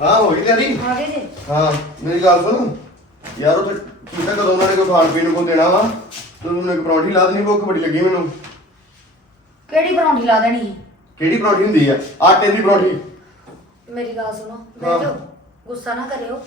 ਹਾਂ ਹੋ ਗਈ ਤੇਰੀ ਆ ਗਏ ਜੀ। ਹਾਂ ਮੇਰੀ ਗੱਲ ਸੁਣ। ਯਾਰ ਉਹ ਕੀਤਾ ਕਦੋਂ ਉਹਨਾਂ ਨੇ ਕੋਈ ਖਾਣ ਪੀਣ ਨੂੰ ਕੋਈ ਦੇਣਾ ਵਾ? ਤੂੰ ਮੈਨੂੰ ਇੱਕ ਪਰੌਂਠੀ ਲਾ ਦੇਣੀ ਭੁੱਖ ਬੜੀ ਲੱਗੀ ਮੈਨੂੰ। ਕਿਹੜੀ ਪਰੌਂਠੀ ਲਾ ਦੇਣੀ? ਕਿਹੜੀ ਪਰੌਂਠੀ ਹੁੰਦੀ ਆ? ਆਟੇ ਦੀ ਪਰੌਂਠੀ। ਮੇਰੀ ਗੱਲ ਸੁਣੋ ਹਾਂ। ਬੈਠੋ ਗੁੱਸਾ ਨਾ ਕਰਿਓ?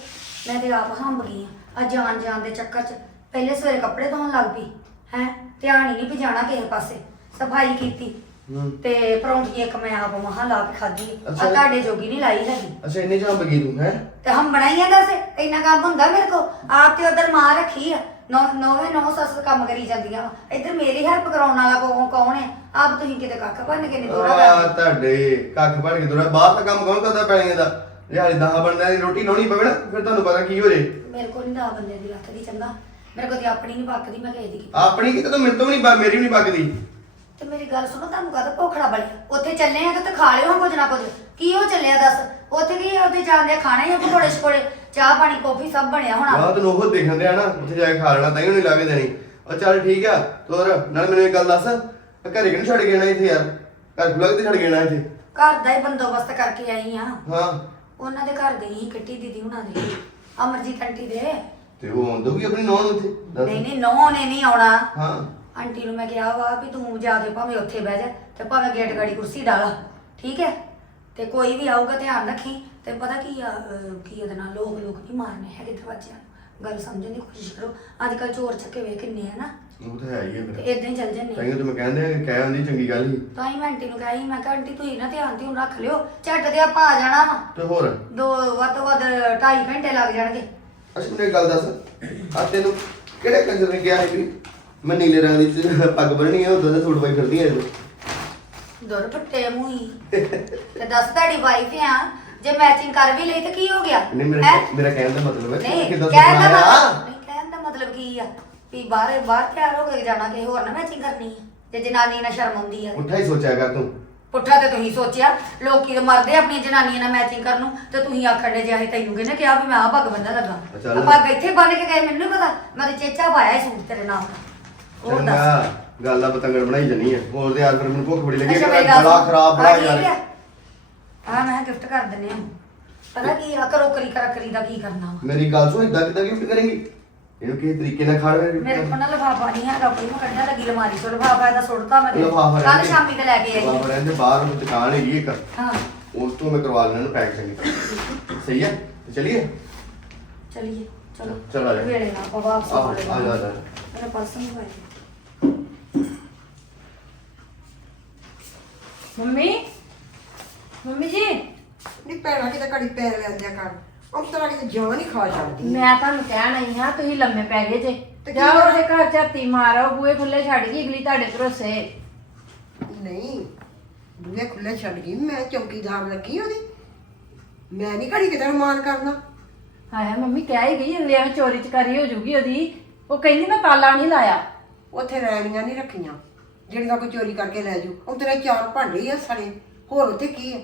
ਮੈਂ ਤੇ ਆਪ ਹੰਬ ਗਈ ਆ। ਅੱਜ ਜਾਣ ਜਾਣ ਦੇ ਚੱਕਰ 'ਚ ਪਹਿਲੇ ਸਵੇਰੇ ਕੱਪੜੇ ਧੋਣ ਲੱਗ ਪਈ ਹੈ? ਧਿਆਨ ਹੀ ਨਹੀਂ ਵੀ ਜਾਣਾ ਕਿਸੇ ਪਾਸੇ। ਸਫ਼ਾਈ ਕੀਤੀ। ਹੂੰ। ਤੇ ਪਰੌਂਠੀ ਇੱਕ ਮੈਂ ਆਪ ਮਹਾਂ ਲਾ ਕੇ ਖਾਧੀ ਆ। ਤੁਹਾਡੇ ਜੋਗੀ ਨਹੀਂ ਲਾਈ ਹੈਗੀ। ਅੱਛਾ ਇੰਨੇ ਚਾਹ ਬਗੀ ਤੂੰ ਹੈ? ਤੇ ਹਮ ਬਣਾਈਆਂ ਦੱਸ ਇੰਨਾ ਕੰਮ ਹੁੰਦਾ ਮੇਰੇ ਕੋ ਆਪ ਤੇ ਉਧਰ ਮਾਂ ਰੱਖੀ ਆ। ਨੌ ਨੌਵੇਂ ਨੌ ਸੱਸ ਕੰਮ ਕਰੀ ਜਾਂਦੀਆਂ ਵਾ। ਇੱਧਰ ਮੇਰੀ ਹੈਲਪ ਕਰਾਉਣ ਵਾਲਾ ਕੋ ਕੌਣ ਹੈ ਆਪ ਤੁਸੀਂ ਕਿਤੇ ਕੱਖ ਭੰਨ ਕੇ ਨਹੀਂ ਦੋਰਾ ਆ ਕਰਦੇ ਤੁਹਾਡੇ ਕੱਖ ਪੜ ਕੇ ਦੁਰਾ ਬਾਹਰ ਤਾਂ ਕੰਮ ਕੌਣ ਕਰਦਾ ਪੈਣੀਆਂ ਦਾ? ਰਿਹਾਲੀ ਦਹਾਂ ਬੰਦਿਆਂ ਦੀ ਰੋਟੀ ਲਾਉਣੀ ਪਵੇ ਨਾ ਫਿਰ ਤੁਹਾਨੂੰ ਪਤਾ ਕੀ ਹੋ ਜੇ। ਮੇਰੇ ਕੋਲ ਨਹੀਂ ਦਾ ਬੰਦੇ ਦੀ ਰੱਖਦੀ ਚੰਗਾ। ਮੇਰੇ ਕੋਲ ਤੇ ਆਪਣੀ ਨਹੀਂ ਪੱਕਦੀ ਮੈਂ ਕਿਸੇ ਦੀ। ਆਪਣੀ ਕਿਤੇ ਤਾਂ ਮੇਰੇ ਤੋਂ ਵੀ ਨਹੀਂ ਮੇਰੀ ਵੀ ਨਹੀਂ ਪੱਕਦੀ। ਤੇ ਮੇਰੀ ਗੱਲ ਸੁਣੋ ਤੁਹਾਨੂੰ ਕਾਹਦਾ ਭੁੱਖੜਾ ਬਲਿਆ ਉੱਥੇ ਚੱਲੇ ਆ ਤੇ ਉੱਥੇ ਖਾ ਲਿਓ ਹਾਂ ਕੁਝ ਨਾ ਕੁਝ। ਕੀ ਉਹ ਚੱਲਿਆ ਦੱਸ? ਉੱਥੇ ਕੀ ਆ, ਉੱਥੇ ਜਾਂਦੇ ਖਾਣੇ ਆ ਪਕੌੜੇ ਛਕੋੜੇ ਚਾਹ ਪਾਣੀ ਕੌਫੀ ਸਭ ਬਣਿਆ ਹੋਣਾ। ਆਹ ਤੈਨੂੰ ਉਹ ਦੇਖਣ ਆ ਨਾ ਉੱਥੇ ਜਾ ਕੇ ਖਾ ਲੈਣਾ ਤਾਂ ਹੀ ਨਹੀਂ ਲਾਗੇ ਦੇਣੀ। ਉਹ ਚੱਲ ਠੀਕ ਆ ਤੋਰ ਨਾਲ ਮੈਨੂੰ ਇੱਕ ਗੱਲ ਦੱਸ। ਆਹ ਘਰੇ ਕਿਹਨੂੰ ਛੱਡ ਕੇ ਆਣਾ ਇੱਥੇ ਯਾਰ? ਘਰ ਖੁੱਲਾ ਕਿਤੇ ਛੱਡ ਕੇ ਆਣਾ ਇੱਥੇ? ਘਰ ਦਾ ਹੀ ਬੰਦੋਬਸਤ ਕਰਕੇ ਆਈ ਆ। ਹਾਂ। ਉਹਨਾਂ ਦੇ ਘਰ ਗਈ ਸੀ ਕਿੱਟੀ ਦੀਦੀ ਹੁਣਾਂ ਦੇ। ਅਮਰਜੀਤ ਆਂਟੀ ਦੇ। ਤੇ ਉਹ ਆਉਂਦੂਗੀ ਆਪਣੀ ਨੌਂ ਨੂੰ ਦੱਸ। ਨਹੀਂ ਨਹੀਂ ਨੌ ਨੇ ਨਹੀਂ ਆਉਣਾ। ਹਾਂ। ਆਂਟੀ ਨੂੰ ਮੈਂ ਕਿਹਾ ਵਾ ਵੀ ਤੂੰ ਜਾ ਕੇ ਭਾਵੇਂ ਉੱਥੇ ਬਹਿ ਜਾ ਤੇ ਭਾਵੇਂ ਗੇਟ ਗਾੜੀ ਕੁਰਸੀ ਡਾਲਾ ਠੀਕ ਹੈ? ਤੇ ਕੋਈ ਵੀ ਆਊਗਾ ਧਿਆਨ ਰੱਖੀ। ਤੇ ਪਤਾ ਕੀ ਆ ਅਹ, ਕੀ ਉਹਦੇ ਨਾਲ ਲੋਕ ਲੋਕ ਨਹੀਂ ਮਾਰਨੇ ਹੈਗੇ ਦਰਵਾਜ਼ਿਆਂ ਨੂੰ। ਗੱਲ ਸਮਝਣ ਦੀ ਕੋਸ਼ਿਸ਼ ਕਰੋ। ਅੱਜ ਕੱਲ ਚੋਰ ਚੱਕੇ ਵੇ ਕਿੰਨੇ ਆ ਨਾ। ਉਹ ਤਾਂ ਹੈ ਹੀ ਹੈ ਤੇ ਫਿਰ ਇਦਾਂ ਹੀ ਚੱਲ ਜੰਨੇ ਤਾਈਓ ਤਾਂ ਮੈਂ ਕਹਿੰਦੇ ਆ ਕਹਿ ਆਉਂਦੀ ਚੰਗੀ ਗੱਲ ਹੀ। ਤਾਂ ਹੀ ਮੈਂ ਆਂਟੀ ਨੂੰ ਕਹੀ ਮੈਂ ਕਿਹਾ ਆਂਟੀ ਤੁਸੀਂ ਨਾ ਧਿਆਨ ਧਿਆਨ ਰੱਖ ਲਿਓ। ਝੱਟ ਤੇ ਆਪਾਂ ਆ ਜਾਣਾ ਵਾ। ਤੇ ਹੋਰ? ਦੋ ਵੱਧ ਤੋਂ ਵੱਧ 2.5 ਘੰਟੇ ਲੱਗ ਜਾਣਗੇ। ਅੱਛਾ ਮੈਨੂੰ ਇੱਕ ਗੱਲ ਦੱਸ। ਆ ਤੈਨੂੰ ਕਿਹੜੇ ਕੰਜਰ ਨੇ ਕਿਹਾ ਸੀ? ਵੀ ਮੈਂ ਨੀਲੇ ਰੰਗ ਦੀ ਚ- ਪੱਗ ਬੰਨਣੀ ਹੈ ਉਦੋਂ ਦਾ ਸੂਟ ਪਾਈ ਫਿਰਦੀ ਹੈ ਤੂੰ ਦੁਰ ਫੱਟੇ ਮੂੰਹੀ ਤੇ ਦੱਸ ਤੁਹਾਡੀ ਵਾਈਫ ਆ ਜੇ ਮੈਚਿੰਗ ਕਰ ਵੀ ਲਈ ਤੇ ਕੀ ਹੋ ਗਿਆ? ਨਹੀਂ ਮੇਰਾ ਹੈਂ? ਮੇਰਾ ਕਹਿਣ ਦਾ ਮਤਲਬ ਹੈ ਨਹੀਂ ਕਿੱਦਾਂ ਕਹਿਣ ਦਾ? ਮਤਲਬ ਨਹੀਂ ਕਹਿਣ ਦਾ ਮਤਲਬ ਕੀ ਆ? ਵੀ ਬਾਹਰ ਬਾਹਰ ਤਿਆਰ ਹੋ ਕੇ ਜਾਣਾ ਕਿ ਹੋਰ ਨਾ ਮੈਚਿੰਗ ਕਰਨੀ ਆ। ਜੇ ਜਨਾਨੀ ਨਾਲ ਸ਼ਰਮ ਆਉਂਦੀ ਆ ਪੁੱਠਾ ਹੀ ਸੋਚਿਆ ਕਰ ਤੂੰ। ਪੁੱਠਾ ਤੇ ਤੁਸੀਂ ਸੋਚਿਆ। ਲੋਕੀ ਤੇ ਮਰਦੇ ਆਪਣੀਆਂ ਜਨਾਨੀਆਂ ਨਾਲ ਮੈਚਿੰਗ ਕਰਨ ਨੂੰ ਤੇ ਤੁਸੀਂ ਆਖਣ ਦੇ ਜੇ ਤੈਨੂੰ ਕਿਹਨੇ ਕਿਹਾ ਵੀ ਮੈਂ ਆ ਪੱਗ ਬੰਨਣ ਲੱਗਾ? ਚੱਲ। ਆ ਪੱਗ ਇੱਥੇ ਬੰਨ ਕੇ ਗਏ ਮੈਨੂੰ ਨੀ ਪਤਾ। ਮੈਂ ਤੇ ਚੇਚਾ ਪਾਇਆ ਸੂਟ ਤੇਰੇ ਨਾਲ। ਹੋਰ ਦੱਸ। ਚੰਗਾ ਗੱਲ ਦਾ ਪਤੰਗੜ ਬਣਾਈ ਜਣੀ ਹੈ ਹੋਰ ਤੇ ਯਾਰ ਫਿਰ ਮੈਨੂੰ ਭੁੱਖ ਬੜੀ ਲੱਗੀ ਅੱਛਾ ਮੇਰੀ ਗੱਲ ਬੜਾ ਸੁਣ। ਖਰਾਬ ਬੜਾ ਆਹ ਠੀਕ ਯਾਰ ਹੈ। ਆਹ ਮੈਂ ਗਿਫਟ ਕਰ ਦਿੰਨੇ ਆ। ਪਤਾ ਕੀ ਆ ਕਰੋ ਕਰੀ ਕਰਾ ਕਰੀ ਦਾ ਕੀ ਕਰਨਾ ਵਾ? ਮੇਰੀ ਗੱਲ ਸੁਣ ਇਦਾਂ ਕਿਦਾਂ ਗਿਫਟ ਕਰੇਂਗੀ? ਇਹਨੂੰ ਕਿਸੇ ਤਰੀਕੇ ਨਾਲ ਖਾੜ ਮੇਰੇ ਕੋਲ ਨਾ ਲਫਾਫਾ ਨਹੀਂ ਹੈਗਾ ਕੋਈ ਮੈਂ ਕੱਢਿਆ ਲੱਗੀ ਅਲਮਾਰੀ ਚੋਂ। ਲਫਾਫਾ ਇਹਦਾ ਸੁੱਟਤਾ ਮੈਂ ਲਫਾਫਾ ਕੱਲ ਸ਼ਾਮੀ ਤੇ ਲੈ ਕੇ ਆਈ। ਲਫਾਫਾ ਰਹਿੰਦੇ ਬਾਹਰ ਉਹ ਦੁਕਾਨ ਹੈਗੀ ਇੱਕ। ਹਾਂ। ਉਸ ਤੋਂ ਮੈਂ ਕਰਵਾ ਲੈਣਾ ਇਹਨੂੰ ਪੈਕ ਚੰਗੀ ਤਰ੍ਹਾਂ। ਸਹੀ ਹੈ ਤੇ ਚਲਿਏ? ਚਲਿਏ ਚਲੋ। ਚਲ ਆ ਜਾ। ਵੇਲੇ ਨਾਲ ਆਪਾਂ ਵਾਪਸ ਆਹੋ, ਆ ਆ ਜਾ, ਆ ਜਾ। ਮੇਰਾ ਪਰਸ ਨਹੀਂ ਹੋਇਆ। ਮੰਮੀ? ਮੰਮੀ ਜੀ? ਨੀ ਭੈਣਾ ਕਿਤੇ ਘੜੀ ਪੈ ਲੈਂਦਿਆ ਕਰ। ਉਹ ਤਰ੍ਹਾਂ ਕਿਤੇ ਜਾਨ ਹੀ ਖਾ ਛੱਡਦੀ ਮੈਂ ਤੁਹਾਨੂੰ ਕਹਿਣ ਆਈ ਹਾਂ ਤੁਸੀਂ ਲੰਮੇ ਪੈ ਗਏ ਜੇ। ਕੀ ਜਾਓ? ਉਹਦੇ ਘਰ ਝਾਤੀ ਮਾਰੋ ਬੂਏ ਖੁੱਲੇ ਛੱਡ ਗਈ ਅਗਲੀ ਤੁਹਾਡੇ ਭਰੋਸੇ। ਨਹੀਂ ਬੂਹੇ ਖੁੱਲੇ ਛੱਡ ਗਈ ਮੈਂ ਚੌਕੀਦਾਰ ਲੱਗੀ ਉਹਦੀ। ਮੈਂ ਨਹੀਂ ਘੜੀ ਕਿਤੇ ਮਾਨ ਕਰਨਾ। ਹਾਏ ਮੰਮੀ ਕਹਿ ਹੀ ਗਈ ਅਗਲੀ ਐਵੇਂ ਚੋਰੀ ਚਕਾਰੀ ਹੋ ਜੂਗੀ ਉਹਦੀ। ਉਹ ਕਹਿੰਦੀ ਮੈਂ ਤਾਲਾ ਨਹੀਂ ਲਾਇਆ। ਉੱਥੇ ਰੈਣੀਆਂ ਨਹੀਂ ਰੱਖੀਆਂ। ਜਿਹੜੀਆਂ ਕੋਈ ਚੋਰੀ ਕਰਕੇ ਲੈ ਜੂ ਉਹ ਤੇਰੇ ਚਾਰ ਭਾਂਡੇ ਆ ਸੜੇ। ਹੋਰ ਉੱਥੇ ਕੀ ਹੈ